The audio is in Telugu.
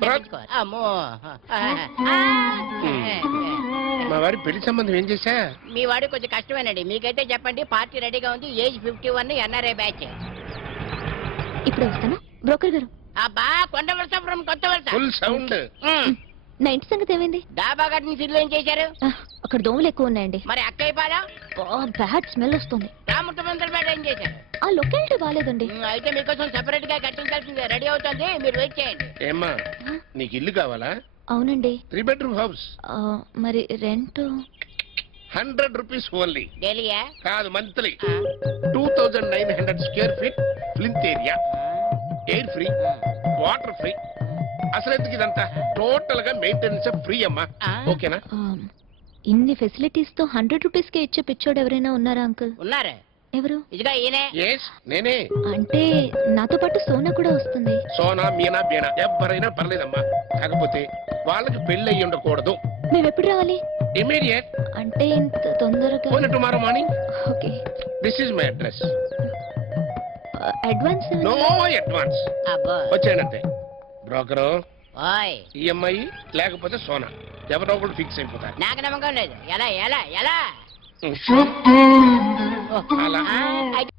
కట్టించుకోవాలి. అమ్మో మా వారి పెళ్లి సంబంధం ఏం చేశా? మీ వాడి కొంచెం కష్టమేనండి. మీకైతే చెప్పండి, పార్టీ రెడీగా ఉంది. Age 51, NRI batch. ఇప్పుడు వస్తాను బ్రోకర్ గారు. అబ్బా, కొండ వలసపురం కొత్త వలస. Full sound. నా ఇంటి సంగతి ఏమైంది? డాబా కట్టిన సిల్లు ఏం చేశారు? అక్కడ దోమలు ఎక్కువ ఉన్నాయండి. మరి అక్కయ్య పాలా బ్యాడ్ స్మెల్ వస్తుంది. రాముట్ట మందర బేట ఏం చేశారు? ఆ లొకాలిటీ బాగాలేదండి. అయితే మీకోసం సెపరేట్ గా కట్టించాల్సింది రెడీ అవుతుంది, మీరు వెయిట్ చేయండి. ఏమ్మా, నీకు ఇల్లు కావాలా? అవునండి. 3 bedroom హౌస్. మరి రెంట్ 100 rupees ఓన్లీ. డైలీయా? కాదు, monthly. 2900 square feet plinth area. Air free, water free. అసలు ఎందుకు ఇదంతా? టోటల్ గా మెయింటెనెన్స్ ఫ్రీ అమ్మా. ఓకేనా? ఇన్ని ఫెసిలిటీస్ తో 100 రూపీస్ కే ఇచ్చే పిచ్చోడు ఎవరైనా ఉన్నారా అంకుల్? ఉన్నారు. ఎవరు? ఇదిగా ఈయనే. ఎస్, నేనే. అంటే నాతో పాటు సోనా కూడా వస్తుంది. సోనా, మీనా, బీనా ఎవరైనా పర్లేదమ్మా. కాకపోతే వాళ్ళకి పెళ్లి అయ్యి ఉండకూడదు. మేము ఎప్పుడు రావాలి? ఇమీడియట్. అంటే ఇంత తొందరగా? Tomorrow morning. Okay. This is my address. Advance? No advance. అబ్బో. వచ్చానంతే. బ్రోకరు, ఓయ్, ఈఎంఐ లేకపోతే సోనా, ఎవరో ఒకటి ఫిక్స్ అయిపోతారు. నాకు నమ్మకం లేదు. ఎలా ఎలా ఎలా? అలా అయితే